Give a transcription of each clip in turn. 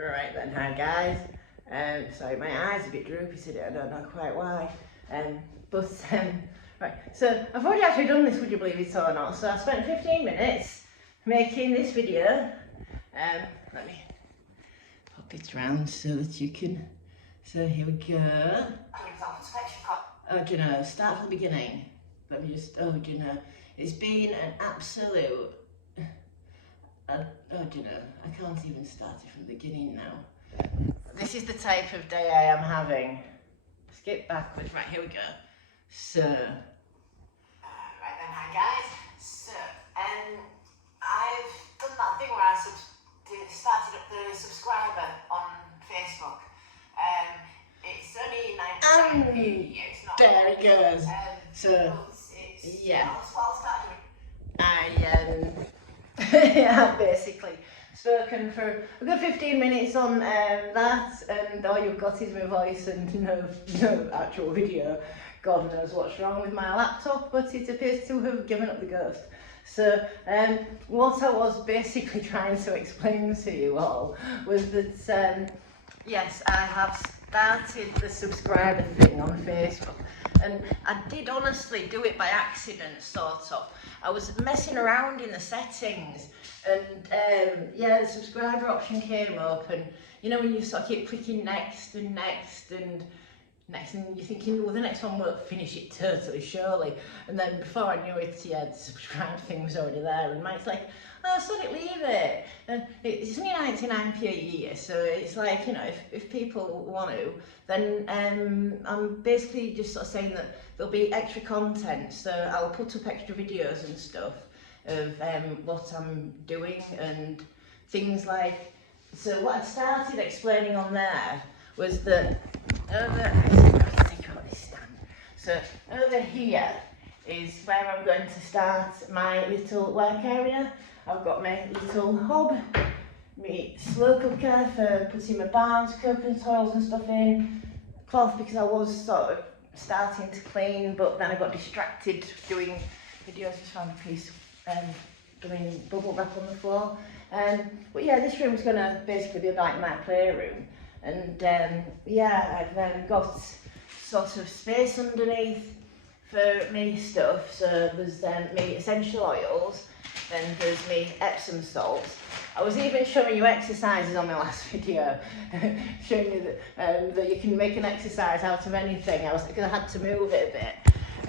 Right then, hi guys. Sorry, my eyes are a bit droopy today, I don't know quite why. Right, so I've already actually done this, would you believe it or not? So I spent 15 minutes making this video. Let me pop it round so that you can, so here we go. Oh, do you know, start from the beginning. Let me just, oh, do you know, it's been an absolute, oh, do you know, I can't even start it from the beginning now. This is the type of day I am having. Skip backwards, right, here we go. So, right then, hi guys. So, I've done that thing where I started up the subscriber on Facebook. It's only 99p. Yeah, it's not. There it goes. Yeah. I'll start doing. I've basically spoken for a good 15 minutes on that, and all you've got is my voice and no actual video. God knows what's wrong with my laptop, but it appears to have given up the ghost. So what I was basically trying to explain to you all was that yes, I have started the subscriber thing on Facebook, and I did honestly do it by accident, sort of. I was messing around in the settings, and yeah, the subscriber option came up, and you know when you sort of keep clicking next and next and next, and you're thinking, well, the next one won't finish it totally, surely. And then before I knew it, yeah, the subscribe thing was already there, and Mike's like, oh, sod it, leave it. And it's only 99p a year, so it's like, you know, if people want to, then I'm basically just sort of saying that there'll be extra content, so I'll put up extra videos and stuff of what I'm doing and things like, so what I started explaining on there was that so over here is where I'm going to start my little work area. I've got my little hob, my slow cooker for putting my barns, coconut oils and stuff in, cloth because I was sort of starting to clean, but then I got distracted doing videos. Just found a piece doing bubble wrap on the floor. But yeah, this room's going to basically be like my playroom, and yeah, I've got sort of space underneath for me stuff. So there's me essential oils, then there's me Epsom salts. I was even showing you exercises on my last video, showing you that you can make an exercise out of anything. Because I had to move it a bit,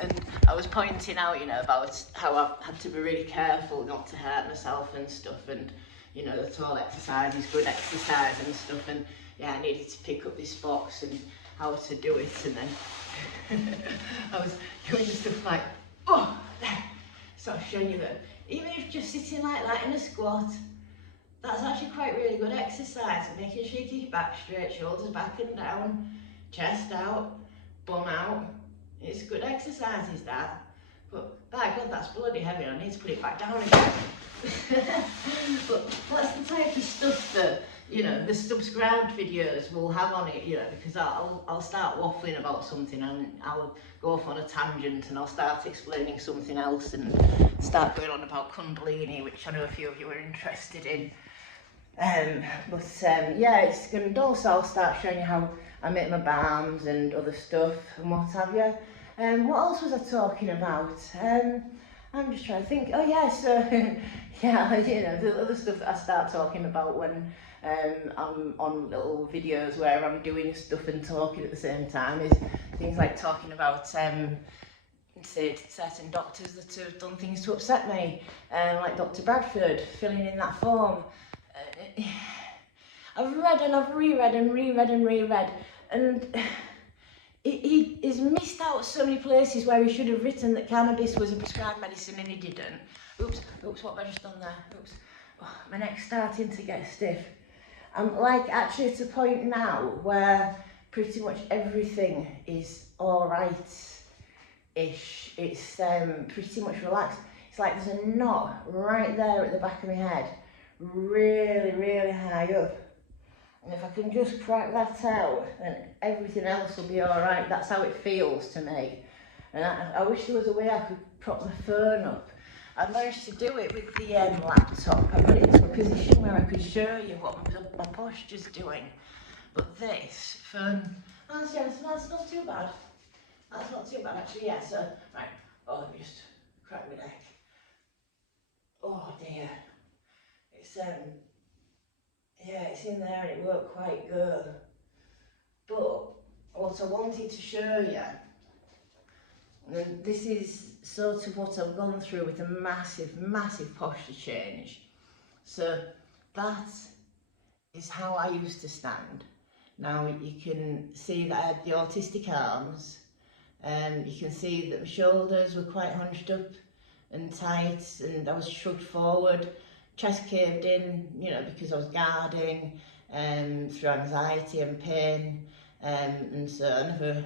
and I was pointing out, you know, about how I've had to be really careful not to hurt myself and stuff, and you know, that all exercise is good exercise and stuff, and yeah, I needed to pick up this box and how to do it, and then I was doing stuff like, oh, there. So I've shown you that even if just sitting like that in a squat, that's actually quite really good exercise, making sure you keep your back straight, shoulders back and down, chest out, bum out. It's good exercise, is that? But by God, that's bloody heavy, I need to put it back down again. But that's the type of stuff that, you know, the subscribed videos will have on it, you know, because I'll start waffling about something and I'll go off on a tangent and I'll start explaining something else and start going on about Kundalini, which I know a few of you are interested in. Yeah, it's going to also, I'll start showing you how I make my balms and other stuff and what have you. What else was I talking about? I'm just trying to think. Oh yeah, so yeah, you know, the other stuff that I start talking about when I'm on little videos where I'm doing stuff and talking at the same time is things like talking about say certain doctors that have done things to upset me, like Dr. Bradford filling in that form. I've read and I've reread and reread, and he has missed out so many places where he should have written that cannabis was a prescribed medicine and he didn't. Oops, what have I just done there? Oops, oh, my neck's starting to get stiff. I'm like actually at a point now where pretty much everything is alright-ish. It's pretty much relaxed. It's like there's a knot right there at the back of my head, really high up. And if I can just crack that out, then everything else will be alright. That's how it feels to me. And I wish there was a way I could prop my phone up I managed to do it with the laptop. I got it into a position where I could show you what my posture's doing. But this phone, that's not too bad. That's not too bad actually, yeah, so, right, oh, let me just crack my neck. Oh dear. It's, yeah, it's in there and it worked quite good. But what I wanted to show you, and this is sort of what I've gone through with a massive, massive posture change. So that is how I used to stand. Now you can see that I had the autistic arms. You can see that my shoulders were quite hunched up and tight, and I was shrugged forward, chest caved in, you know, because I was guarding through anxiety and pain, and so I never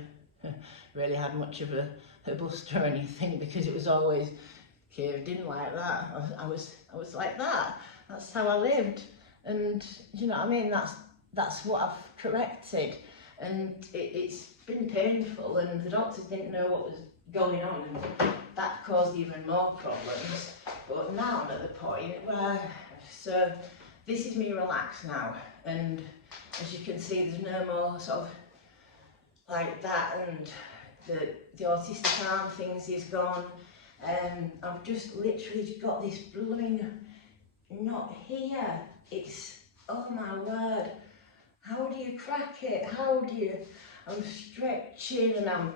really had much of a bust or anything, because it was always caved in like that. I was like that. That's how I lived, and you know what I mean. That's what I've corrected, and it's been painful, and the doctors didn't know what was going on, and that caused even more problems. But now I'm at the point where, so this is me relaxed now, and as you can see, there's no more sort of like that, and the autistic arm things is gone. I've just literally got this blooming knot here. It's, oh my word, how do you crack it? How do you, I'm stretching and I'm,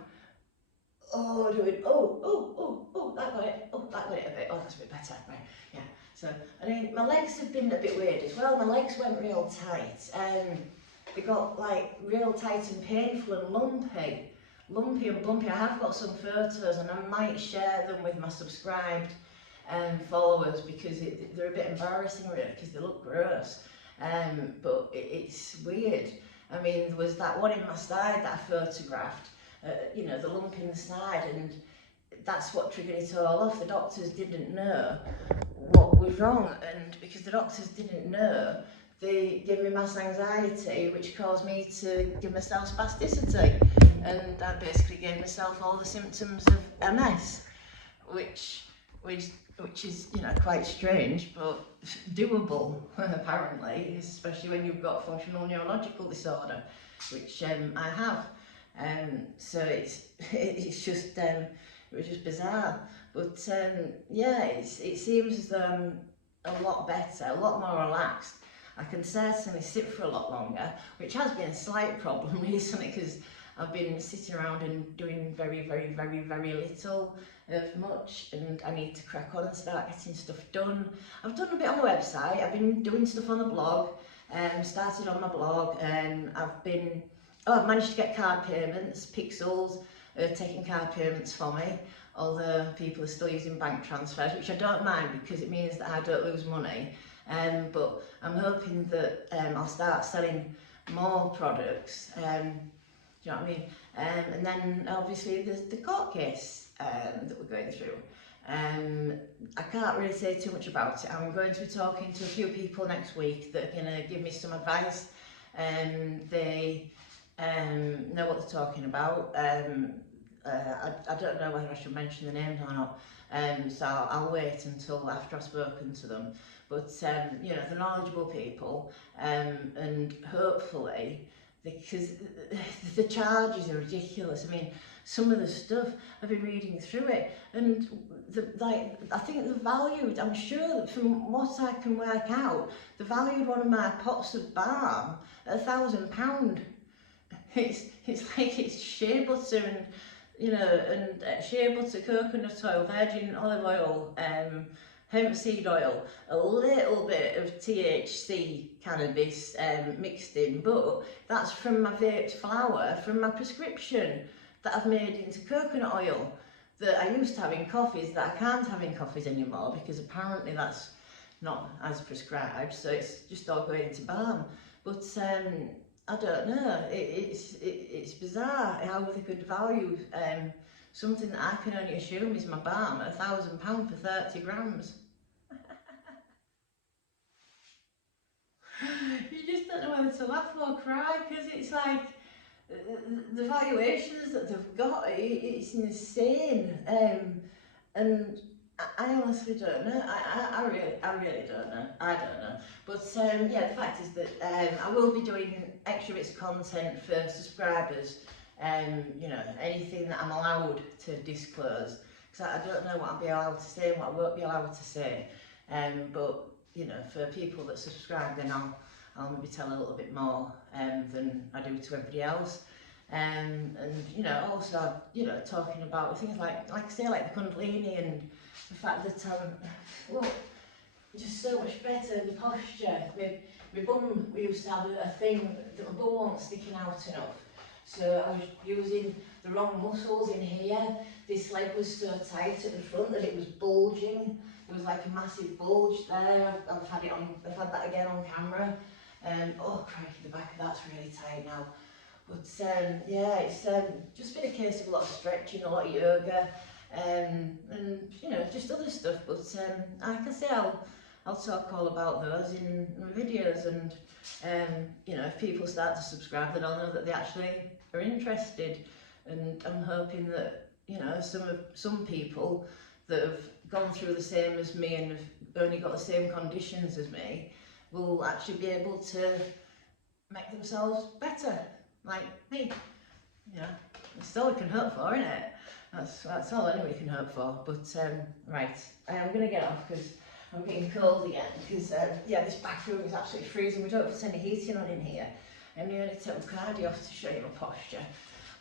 doing, that got it, that got it a bit, that's a bit better, right, yeah. So, I mean, my legs have been a bit weird as well. My legs went real tight. They got like real tight and painful and lumpy and bumpy. I have got some photos and I might share them with my subscribed followers, because they're a bit embarrassing really, because they look gross. But it's weird. I mean, there was that one in my side that I photographed, you know, the lump in the side, and that's what triggered it all off. The doctors didn't know what was wrong, and because the doctors didn't know, they gave me mass anxiety, which caused me to give myself spasticity, and I basically gave myself all the symptoms of MS, which is, you know, quite strange, but doable apparently, especially when you've got functional neurological disorder, which I have. So it's just it was just bizarre, but yeah, it seems as though I'm a lot better, a lot more relaxed. I can certainly sit for a lot longer, which has been a slight problem recently, because I've been sitting around and doing very, very, very, very little of much, and I need to crack on and start getting stuff done. I've done a bit on the website, I've been doing stuff on the blog, started on my blog, and I've managed to get card payments. Pixels taking card payments for me, although people are still using bank transfers, which I don't mind because it means that I don't lose money. But I'm hoping that I'll start selling more products. Do you know what I mean? And then obviously there's the court case that we're going through. I can't really say too much about it. I'm going to be talking to a few people next week that are going to give me some advice. They know what they're talking about. I don't know whether I should mention the names or not, so I'll wait until after I've spoken to them. But you know, they're knowledgeable people, and hopefully, because the charges are ridiculous. I mean, some of the stuff, I've been reading through it, and I think the valued, I'm sure that from what I can work out, the valued one of my pots of balm at £1,000. It's like it's shea butter and, you know, and shea butter, coconut oil, virgin olive oil, hemp seed oil, a little bit of THC cannabis mixed in, but that's from my vaped flower, from my prescription that I've made into coconut oil that I used to have in coffees that I can't have in coffees anymore, because apparently that's not as prescribed, so it's just all going into balm. But I don't know, it's bizarre how they could value something that I can only assume is my balm at £1,000 for 30 grams. You just don't know whether to laugh or cry, because it's like the valuations that they've got, it's insane. And I honestly don't know. I really don't know. I don't know. But yeah, the fact is that I will be doing extra bits of content for subscribers. You know, anything that I'm allowed to disclose, because I don't know what I'll be allowed to say and what I won't be allowed to say. But you know, for people that subscribe, then I'll maybe tell a little bit more than I do to everybody else. And you know, also, you know, talking about things like I say, like the Kundalini, and the fact that well, just so much better, the posture. My bum, we used to have a thing that my bum wasn't sticking out enough, so I was using the wrong muscles in here. This leg was so tight at the front that it was bulging. There was like a massive bulge there. I've had that again on camera. Oh crikey, the back of that's really tight now. But yeah, it's just been a case of a lot of stretching, a lot of yoga, and you know, just other stuff. But like I say, I'll talk all about those in my videos, and you know, if people start to subscribe, then I'll know that they actually are interested. And I'm hoping that, you know, some people that have gone through the same as me and have only got the same conditions as me will actually be able to make themselves better, like me. You know, it's all we can hope for, isn't it? That's all anybody can hope for. But right, I'm going to get off because I'm getting cold again. Because yeah, this back room is absolutely freezing. We don't put any heating on in here. I'm going to take my cardi off to show you my posture,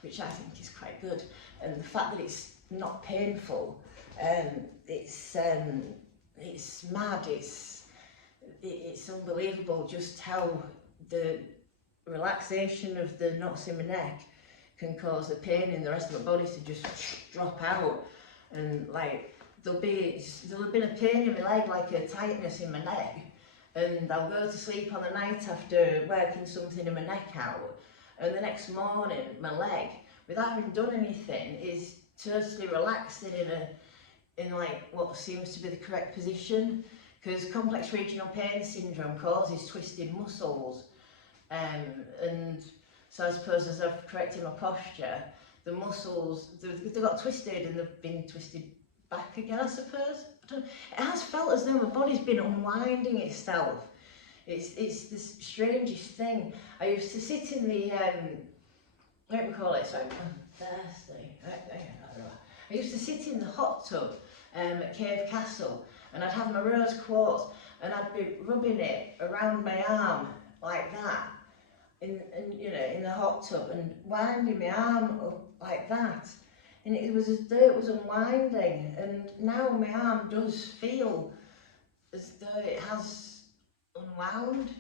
which I think is quite good. And the fact that it's not painful, it's mad. It's unbelievable just how the relaxation of the knots in my neck can cause the pain in the rest of my body to just drop out. And like there'll have been a pain in my leg, like a tightness in my neck, and I'll go to sleep on the night after working something in my neck out, and the next morning my leg, without having done anything, is totally relaxed and in like what seems to be the correct position, because complex regional pain syndrome causes twisted muscles. And so I suppose as I've corrected my posture, the muscles, they got twisted and they've been twisted back again, I suppose. It has felt as though my body's been unwinding itself. It's the strangest thing. I used to sit in the, what do we call it? Sorry, I'm thirsty. I used to sit in the hot tub at Cave Castle, and I'd have my rose quartz and I'd be rubbing it around my arm like that. In you know, in the hot tub, and winding my arm up like that, and it was as though it was unwinding. And now my arm does feel as though it has unwound.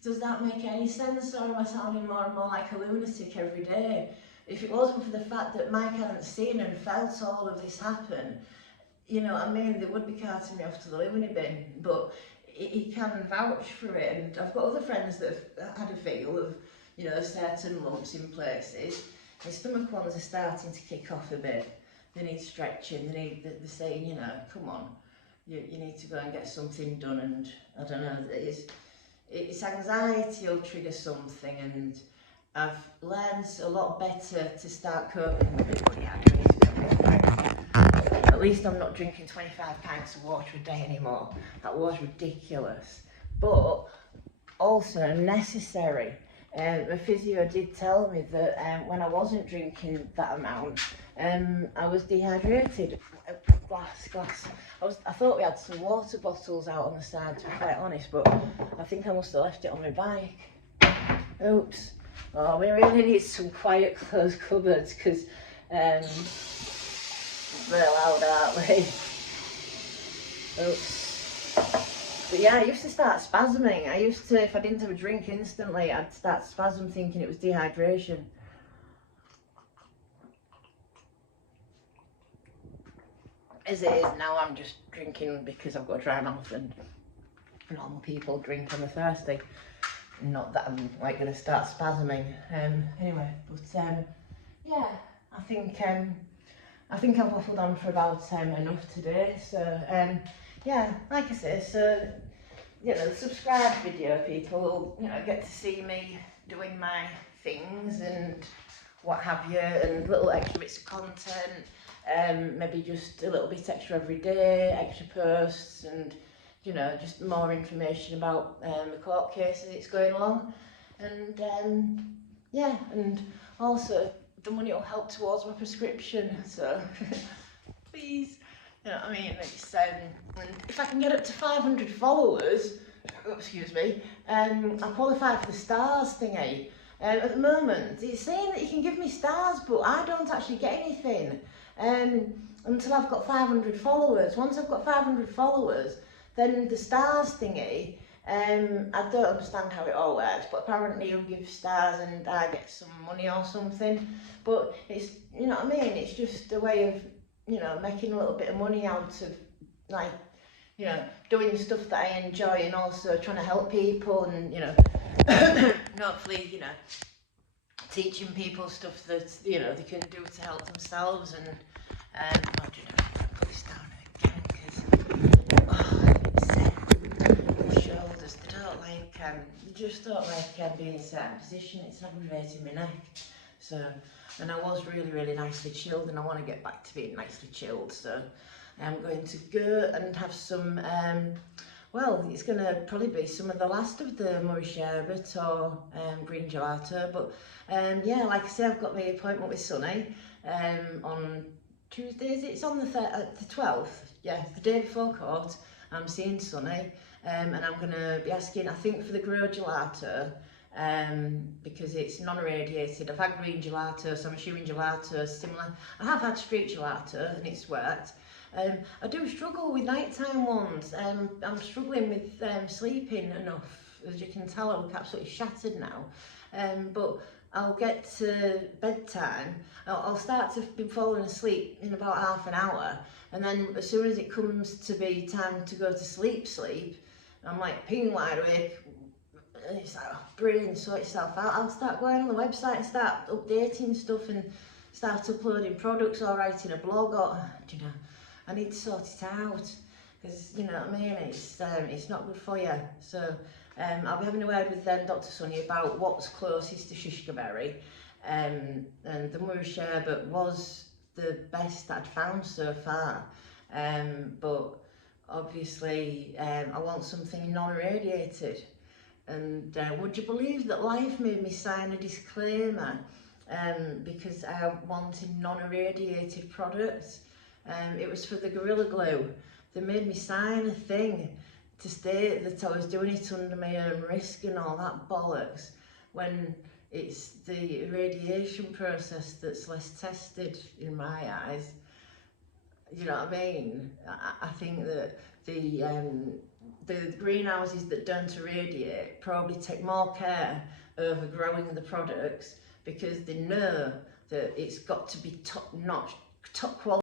Does that make any sense, or am I sounding more and more like a lunatic every day? If it wasn't for the fact that Mike hadn't seen and felt all of this happen, you know what I mean, they would be carting me off to the loony bin. But he can vouch for it, and I've got other friends that have had a feel of, you know, certain lumps in places. My stomach ones are starting to kick off a bit. They need stretching. They're saying, you know, come on, you need to go and get something done. And I don't know, it's anxiety will trigger something, and I've learned a lot better to start coping with it. But yeah, at least I'm not drinking 25 pints of water a day anymore. That was ridiculous, but also necessary. My physio did tell me that when I wasn't drinking that amount, I was dehydrated. Glass. I thought we had some water bottles out on the side, to be quite honest, but I think I must have left it on my bike. Oops. Oh, we really need some quiet closed cupboards, because they're loud, aren't they? Oops. But yeah, I used to start spasming. I used to, if I didn't have a drink instantly, I'd start spasm thinking it was dehydration. As it is now, I'm just drinking because I've got a dry mouth, and normal people drink when they're thirsty. Not that I'm like going to start spasming. Anyway, but yeah, I think I've waffled on for about enough today. So yeah, like I say, so you know, the subscribe video people will, you know, get to see me doing my things and what have you, and little extra bits of content. maybe just a little bit extra every day, extra posts, and you know, just more information about the court case as it's going along. And yeah, and also the money will help towards my prescription, so please, you know what I mean? It's, and if I can get up to 500 followers, excuse me, I'll qualify for the stars thingy. At the moment, it's saying that you can give me stars, but I don't actually get anything until I've got 500 followers. Once I've got 500 followers, then the stars thingy, I don't understand how it all works, but apparently you'll give stars and I get some money or something. But it's, you know what I mean, it's just a way of, you know, making a little bit of money out of, like, you know, doing stuff that I enjoy and also trying to help people and, you know, hopefully, you know, teaching people stuff that, you know, they can do to help themselves. And I'll put this down again because the shoulders, they don't like, they just don't like being in a certain position. It's aggravating my neck. So, and I was really nicely chilled, and I want to get back to being nicely chilled. So I'm going to go and have some, well, it's going to probably be some of the last of the Murray Sherbet or green gelato. But yeah, like I say, I've got my appointment with Sunny on Tuesdays. It's on the 12th. Yeah, the day before court. I'm seeing Sunny, and I'm going to be asking, I think, for the grow gelato. Because it's non-irradiated. I've had green gelato, so I'm assuming gelato is similar. I have had street gelato and it's worked. I do struggle with nighttime ones. I'm struggling with sleeping enough. As you can tell, I look absolutely shattered now. But I'll get to bedtime, I'll start to be falling asleep in about half an hour, and then as soon as it comes to be time to go to sleep, I'm like ping wide awake. And it's like, oh, brilliant, sort yourself out. I'll start going on the website and start updating stuff and start uploading products or writing a blog, or, you know, I need to sort it out because, you know what I mean, it's not good for you. So I'll be having a word with Dr. Sunny about what's closest to Shishkaberry, and the Murray Sherbet was the best I'd found so far, but obviously I want something non-irradiated. And would you believe that Life made me sign a disclaimer because I wanted non-irradiated products? It was for the Gorilla Glue. They made me sign a thing to state that I was doing it under my own risk and all that bollocks, when it's the irradiation process that's less tested in my eyes. You know what I mean? I think that the greenhouses that don't irradiate probably take more care over growing the products because they know that it's got to be top notch, top quality.